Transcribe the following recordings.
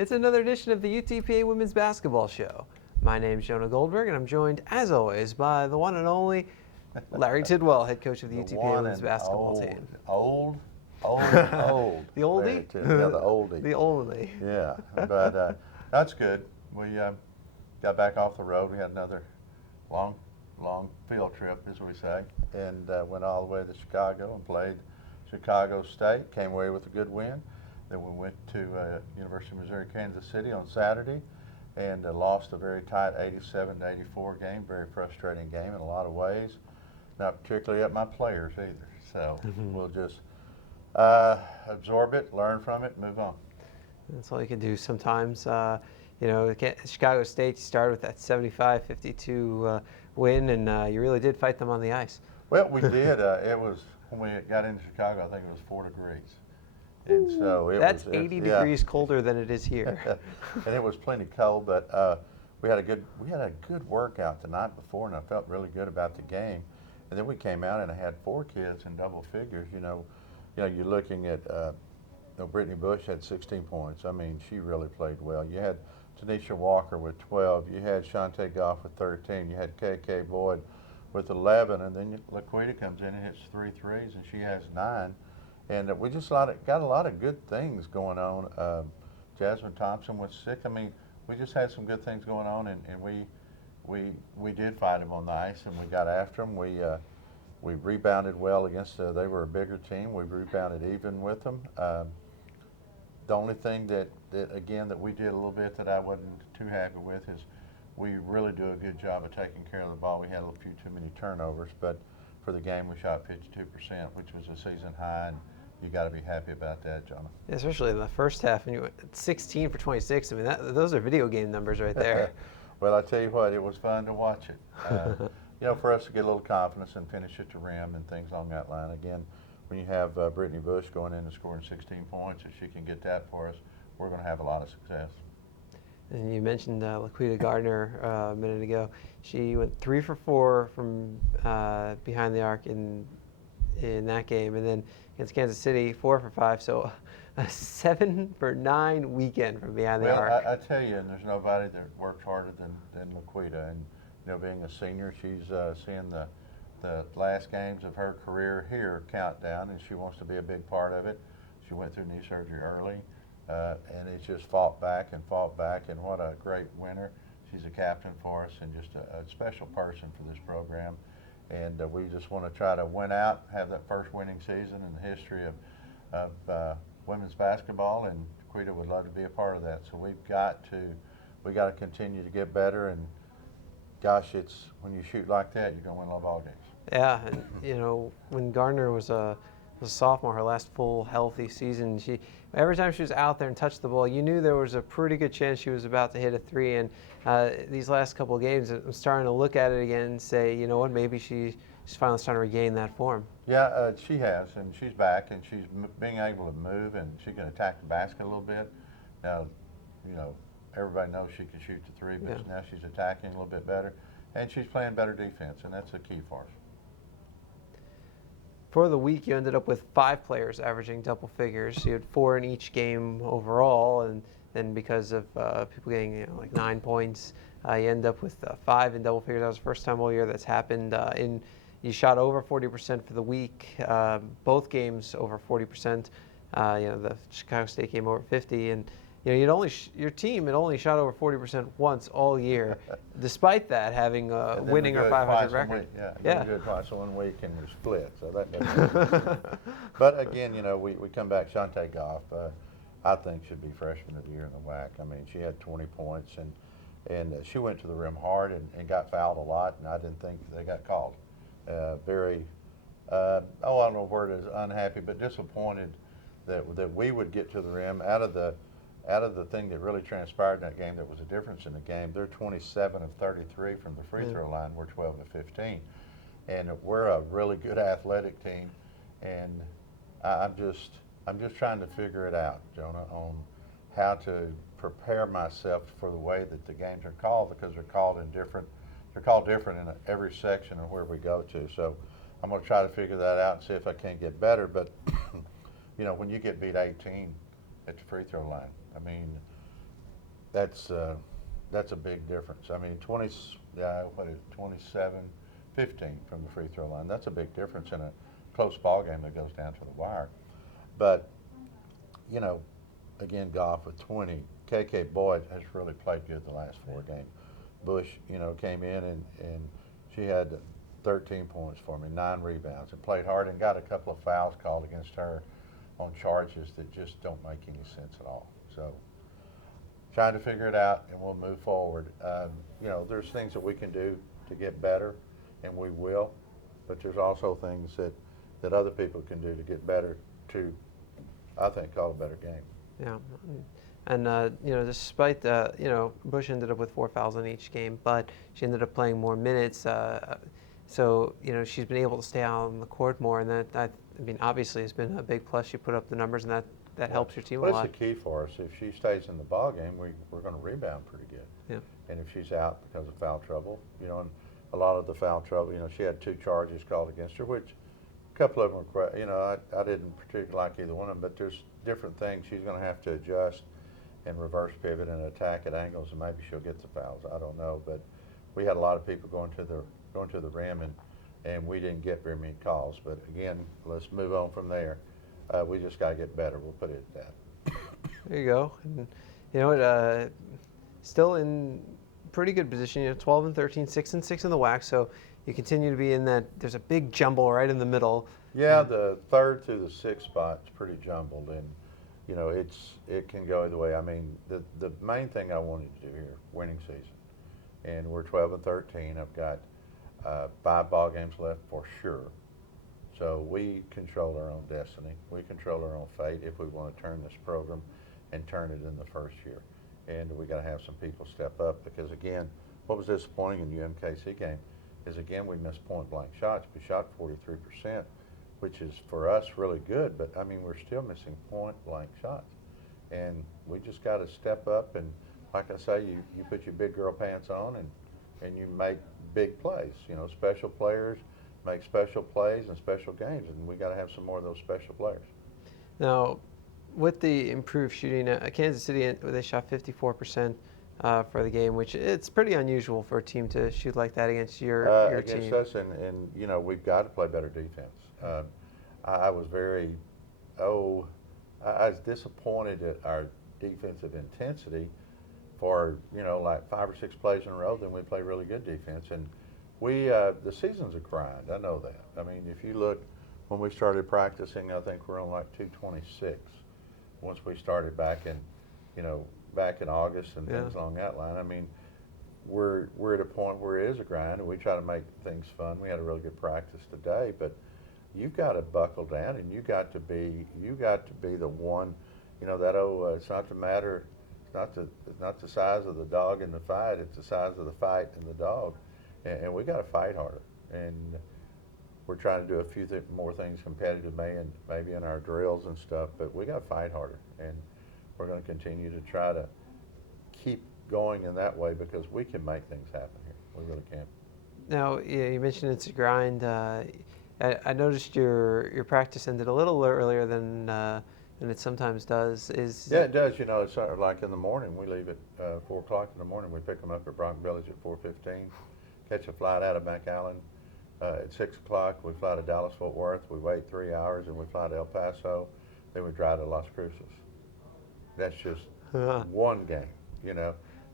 It's another edition of the UTPA Women's Basketball Show. My name's Jonah Goldberg, and I'm joined, as always, by the one and only Larry Tidwell, head coach of the UTPA Women's Basketball team. Old. The oldie? Yeah, the oldie. The oldie. Yeah, but that's good. We got back off the road. We had another long field trip, as we say, and went all the way to Chicago and played Chicago State. Came away with a good win. Then we went to University of Missouri, Kansas City on Saturday and lost a very tight 87-84 game, very frustrating game in a lot of ways. Not particularly up my players either. So we'll just absorb it, learn from it, move on. That's all you can do sometimes. Chicago State, you started with that 75-52 win, and you really did fight them on the ice. Well, we did. It was, when we got into Chicago, I think it was 4 degrees. And so that's 80 degrees colder than it is here. And it was plenty cold, but we had a good workout the night before, and I felt really good about the game. And then we came out, and I had 4 kids in double figures. You're looking at Brittany Bush had 16 points. I mean, she really played well. You had Tanisha Walker with 12. You had Shantae Goff with 13. You had KK Boyd with 11, and then Laquita comes in and hits 3 threes, and she has 9. And we just got a lot of good things going on. Jasmine Thompson was 6. I mean, we just had some good things going on, and we did fight them on the ice, and we got after them. We rebounded well against. They were a bigger team. We rebounded even with them. The only thing that we did a little bit that I wasn't too happy with is we really do a good job of taking care of the ball. We had a few too many turnovers, but for the game we shot 52%, which was a season high, and you got to be happy about that, Jonah. Yeah, especially in the first half, and you went 16 for 26. I mean, those are video game numbers right there. Well, I tell you what, it was fun to watch it. For us to get a little confidence and finish at the rim and things along that line. Again, when you have Brittany Bush going in and scoring 16 points, if she can get that for us, we're going to have a lot of success. And you mentioned Laquita Gardner a minute ago. She went 3 for 4 from behind the arc in that game, and then against Kansas City, 4 for 5. So a 7 for 9 weekend from behind the arc. I tell you, and there's nobody that works harder than Laquita. And being a senior, she's seeing the last games of her career here count down, and she wants to be a big part of it. She went through knee surgery early. And it's just fought back, and what a great winner. She's a captain for us and just a special person for this program. And we just want to try to win out, have that first winning season in the history of women's basketball, and Quita would love to be a part of that. So we got to continue to get better, and gosh, it's when you shoot like that, you're going to win a lot of ball games. Yeah, and when Gardner was a sophomore, her last full healthy season, every time she was out there and touched the ball, you knew there was a pretty good chance she was about to hit a 3. And these last couple of games, I'm starting to look at it again and say, you know what, maybe she's finally starting to regain that form. Yeah, she has, and she's back, and she's being able to move, and she can attack the basket a little bit. Now, everybody knows she can shoot the 3, but now she's attacking a little bit better, and she's playing better defense, and that's a key for us. For the week, you ended up with 5 players averaging double figures. You had 4 in each game overall, and then because of people getting like 9 points, you end up with 5 in double figures. That was the first time all year that's happened. You shot over 40% for the week. Both games over 40%. The Chicago State game over 50, and your team had only shot over 40% once all year, despite that having winning our 500 record. Yeah, good twice 1 week and you're split, so that doesn't. But again, we come back. Shantae Goff, I think should be freshman of the year in the WAC. I mean, she had 20 points and she went to the rim hard and got fouled a lot, and I didn't think they got called. I don't know where it is, unhappy, but disappointed that we would get to the rim out of the thing that really transpired in that game that was a difference in the game. They're 27 of 33 from the free throw line. We're 12 of 15. And we're a really good athletic team. And I'm just trying to figure it out, Jonah, on how to prepare myself for the way that the games are called, because they're called different in every section of where we go to. So I'm going to try to figure that out and see if I can't get better. But, when you get beat 18 at the free throw line, I mean, That's a big difference. I mean, 27, 15 from the free throw line. That's a big difference in a close ball game that goes down to the wire. But, you know, again, Goff with 20. KK Boyd has really played good the last 4 games. Bush, came in and she had 13 points for me, 9 rebounds, and played hard and got a couple of fouls called against her on charges that just don't make any sense at all. So, trying to figure it out, and we'll move forward. There's things that we can do to get better, and we will, but there's also things that other people can do to get better to, I think, call a better game. Yeah. And, despite, Bush ended up with 4 fouls in each game, but she ended up playing more minutes. So, she's been able to stay out on the court more, and that obviously has been a big plus. She put up the numbers, and that helps your team a lot. That's the key for us. If she stays in the ball game, we're going to rebound pretty good. Yeah. And if she's out because of foul trouble, and a lot of the foul trouble, she had 2 charges called against her, which a couple of them were, I didn't particularly like either one of them, but there's different things she's going to have to adjust and reverse pivot and attack at angles, and maybe she'll get the fouls. I don't know, but we had a lot of people going to the rim, and we didn't get very many calls. But again, let's move on from there. We just got to get better. We'll put it at that. There you go. And still in pretty good position. 12 and 13, 6 and 6 in the WAC. So you continue to be in that. There's a big jumble right in the middle. Yeah, the 3rd through the 6th spot is pretty jumbled, and it can go either way. I mean, the main thing I wanted to do here, winning season, and we're 12 and 13. I've got 5 ball games left for sure. So we control our own destiny. We control our own fate if we want to turn this program and turn it in the first year. And we got to have some people step up, because again, what was disappointing in the UMKC game is, again, we missed point blank shots. We shot 43%, which is for us really good, but I mean, we're still missing point blank shots. And we just got to step up, and like I say, you put your big girl pants on and you make big plays. Special players make special plays and special games, and we got to have some more of those special players. Now, with the improved shooting, Kansas City, they shot 54% for the game, which it's pretty unusual for a team to shoot like that against your team. Against us, and we've got to play better defense. I was disappointed at our defensive intensity for, like 5 or 6 plays in a row. Then we play really good defense, and the season's a grind. I know that. I mean, if you look, when we started practicing, I think we're on like 226. Once we started back in August and things along that line. I mean, we're at a point where it is a grind, and we try to make things fun. We had a really good practice today, but you've got to buckle down, and you got to be the one. It's not the matter. It's not the size of the dog in the fight. It's the size of the fight in the dog, and we got to fight harder. And we're trying to do a few more things competitively, and maybe in our drills and stuff. But we got to fight harder, and we're going to continue to try to keep going in that way, because we can make things happen here. We really can. Now, you mentioned it's a grind. I noticed your practice ended a little earlier than it sometimes does. Yeah, it does. It's sort of like in the morning. We leave at 4 o'clock in the morning. We pick them up at Bronx Village at 4:15. Catch a flight out of McAllen at 6 o'clock. We fly to Dallas Fort Worth. We wait 3 hours, and we fly to El Paso. Then we drive to Las Cruces. That's just one game.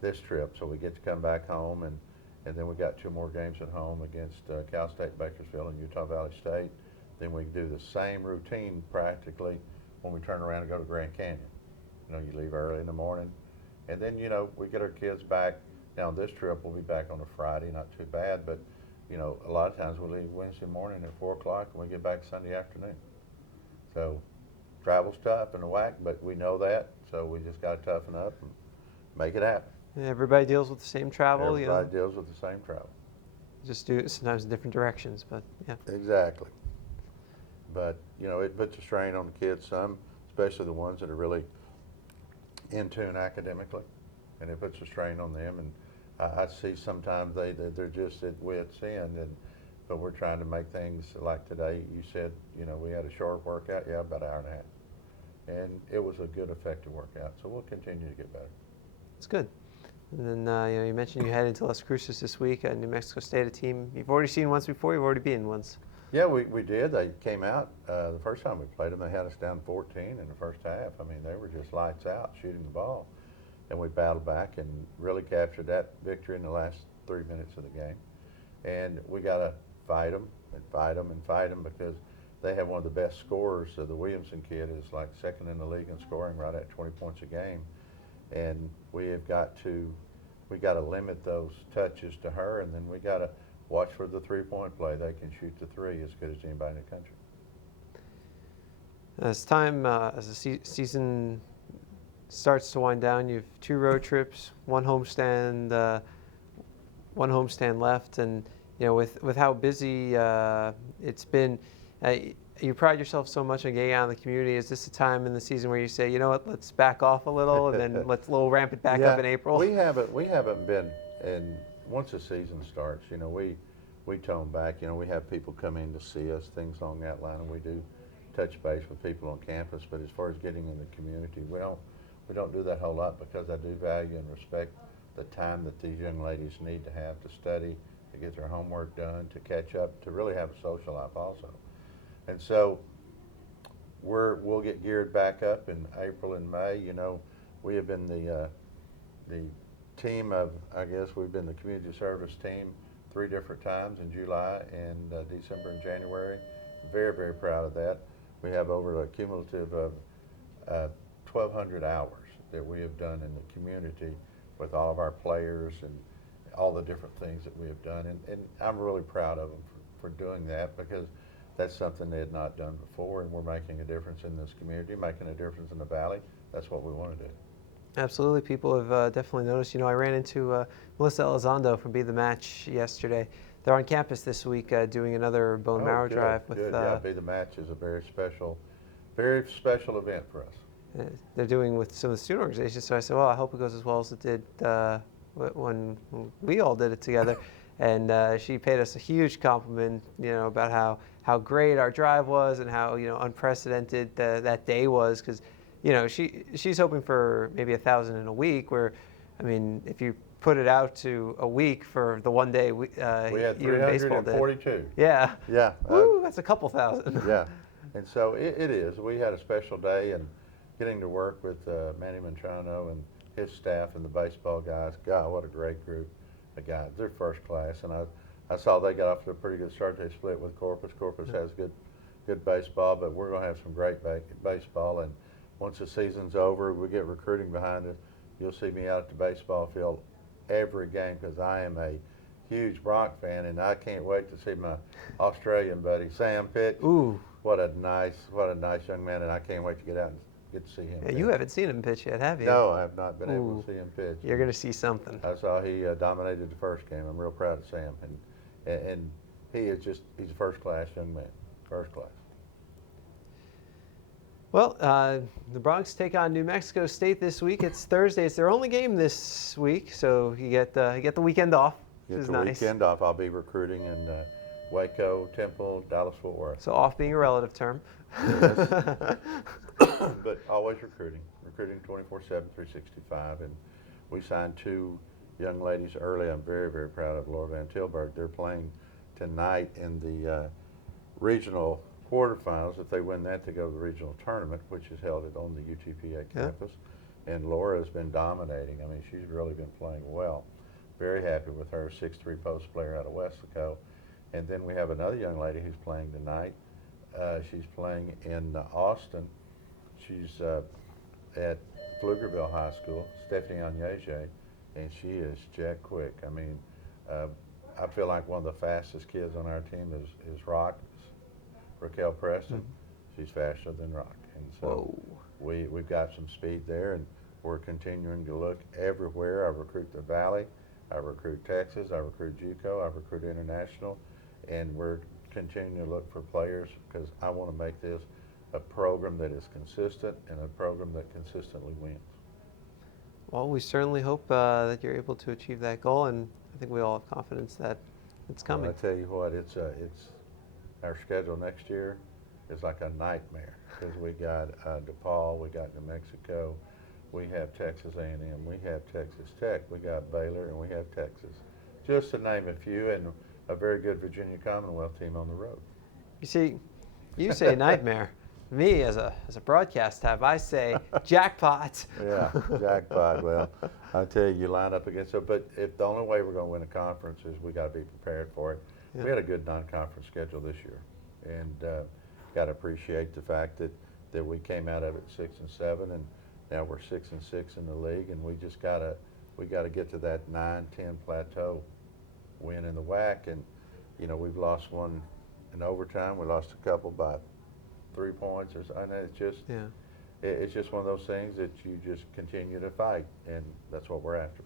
This trip. So we get to come back home, and then we got 2 more games at home against Cal State Bakersfield and Utah Valley State. Then we do the same routine practically when we turn around and go to Grand Canyon. You leave early in the morning, and then we get our kids back. Now this trip we'll be back on a Friday, not too bad, but a lot of times we leave Wednesday morning at 4 o'clock and we get back Sunday afternoon. So travel's tough in the WAC, but we know that, so we just got to toughen up and make it happen. Everybody deals with the same travel. Everybody deals with the same travel. Just do it sometimes in different directions, but yeah. Exactly. But it puts a strain on the kids some, especially the ones that are really in tune academically, and it puts a strain on them. And I see sometimes they're just at wit's end, but we're trying to make things like today. You said we had a short workout, about an hour and a half, and it was a good, effective workout. So we'll continue to get better. It's good. And then you mentioned you head into Las Cruces this week, New Mexico State, a team you've already seen once before. You've already been once. Yeah, we did. They came out the first time we played them. They had us down 14 in the first half. I mean, they were just lights out shooting the ball, and we battled back and really captured that victory in the last 3 minutes of the game. And we got to fight them and fight them and fight them because they have one of the best scorers. So the Williamson kid is like second in the league in scoring, right at 20 points a game. And we got to limit those touches to her, and then we got to watch for the three-point play. They can shoot the three as good as anybody in the country. As time, as the season starts to wind down, you have 2 road trips, one homestand left, and with how busy it's been, you pride yourself so much on getting out in the community. Is this a time in the season where you say, you know what, let's back off a little, and then we'll ramp it back up in April? We haven't been, and once the season starts, we tone back. We have people come in to see us, things along that line, and we do touch base with people on campus. But as far as getting in the community, we don't do that a whole lot because I do value and respect the time that these young ladies need to have to study, to get their homework done, to catch up, to really have a social life also. And so we'll get geared back up in April and May. We have been the team of, I guess we've been the community service team 3 different times in July and December and January. Very, very proud of that. We have over a cumulative of 1,200 hours that we have done in the community with all of our players and all the different things that we have done. And I'm really proud of them for doing that because that's something they had not done before, and we're making a difference in this community, making a difference in the Valley. That's what we want to do. Absolutely. People have definitely noticed. I ran into Melissa Elizondo from Be The Match yesterday. They're on campus this week doing another bone marrow drive. Good. Yeah, Be The Match is a very special event for us. They're doing with some of the student organizations. So I said, well, I hope it goes as well as it did when we all did it together. And she paid us a huge compliment, about how great our drive was and how unprecedented that day was, because she's hoping for maybe 1,000 in a week. Where, I mean, if you put it out to a week for the one day we had you and baseball 342. did. Yeah. Yeah. Woo, that's a couple thousand. Yeah, and so it is. We had a special day, and getting to work with Manny Mantrano and his staff and the baseball guys. God, what a great group of guys. They're first class, and I saw they got off to a pretty good start. They split with Corpus. Corpus has good baseball, but we're going to have some great baseball. And once the season's over, we get recruiting behind us. You'll see me out at the baseball field every game because I am a huge Bronx fan, and I can't wait to see my Australian buddy Sam pitch. Ooh, what a nice young man, and I can't wait to get out and get to see him. Yeah, you haven't seen him pitch yet, have you? No, I have not been able to see him pitch. You're going to see something. I saw he dominated the first game. I'm real proud of Sam, and he's a first class young man, first class. Well, the Bronx take on New Mexico State this week. It's Thursday. It's their only game this week, so you get the weekend off, which is nice. Weekend off. I'll be recruiting in Waco, Temple, Dallas, Fort Worth. So off being a relative term. Yes. But always recruiting 24/7, 365. And we signed 2 young ladies early. I'm very, very proud of Laura Van Tilburg. They're playing tonight in the regional quarterfinals. If they win that, they go to the regional tournament, which is held on the UTPA campus. And Laura has been dominating. I mean, she's really been playing well. Very happy with her, 6'3" post player out of Weslaco. And then we have another young lady who's playing tonight. She's playing in Austin. She's at Pflugerville High School, Stephanie Agneje, and she is jack quick. I mean, I feel like one of the fastest kids on our team is Raquel Preston. She's faster than Rock, and so we've got some speed there, and we're continuing to look everywhere. I recruit the Valley, I recruit Texas, I recruit JUCO, I recruit international, and we're continuing to look for players because I want to make this a program that is consistent and a program that consistently wins. Well, we certainly hope that you're able to achieve that goal, and I think we all have confidence that it's coming. Well, I tell you what, it's our schedule next year is like a nightmare because we got DePaul, we got New Mexico, we have Texas A&M, we have Texas Tech, we got Baylor, and we have Texas, just to name a few, and a very good Virginia Commonwealth team on the road. You see, you say nightmare. Me, as a broadcast tab, I say jackpot. Yeah, jackpot. Well, I tell you line up against it. But if the only way we're going to win a conference is we got to be prepared for it. Yeah. We had a good non-conference schedule this year, and got to appreciate the fact that we came out of it 6-7, and now we're 6-6 in the league, and we got to get to that 9-10 plateau, win in the WAC, and we've lost one in overtime. We lost a couple by 3 points or something. It's just, it's just one of those things that you just continue to fight, and that's what we're after.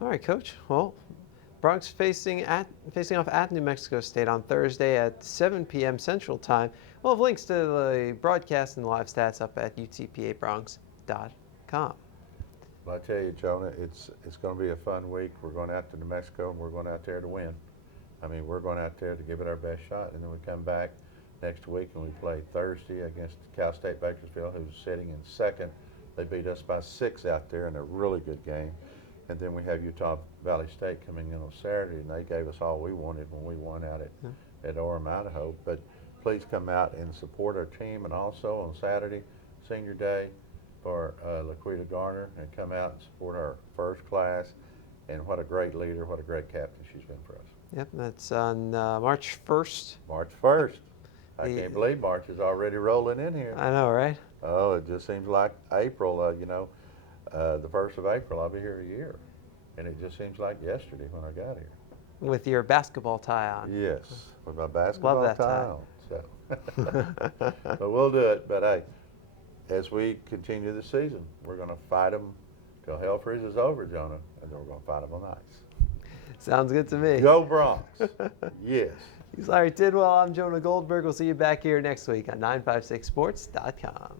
All right, Coach. Well, Bronx facing off at New Mexico State on Thursday at 7 p.m. Central Time. We'll have links to the broadcast and the live stats up at utpabronx.com. Well, I tell you, Jonah, it's going to be a fun week. We're going out to New Mexico, and we're going out there to win. I mean, we're going out there to give it our best shot, and then we come back next week and we play Thursday against Cal State Bakersfield, who's sitting in second. They beat us by 6 out there in a really good game. And then we have Utah Valley State coming in on Saturday, and they gave us all we wanted when we won out at Orem, Idaho. But please come out and support our team, and also on Saturday, Senior Day, for Laquita Garner, and come out and support our first class. And what a great leader, what a great captain she's been for us. Yep, that's on March 1st. March 1st. I can't believe March is already rolling in here. I know, right? Oh, it just seems like April, the 1st of April, I'll be here a year. And it just seems like yesterday when I got here. With your basketball tie on. Yes, with my basketball Love that tie on. So. But we'll do it. But hey, as we continue the season, we're going to fight them till hell freezes over, Jonah, and then we're going to fight them on ice. Sounds good to me. Go Bronx. Yes. He's Larry Tidwell. I'm Jonah Goldberg. We'll see you back here next week on 956sports.com.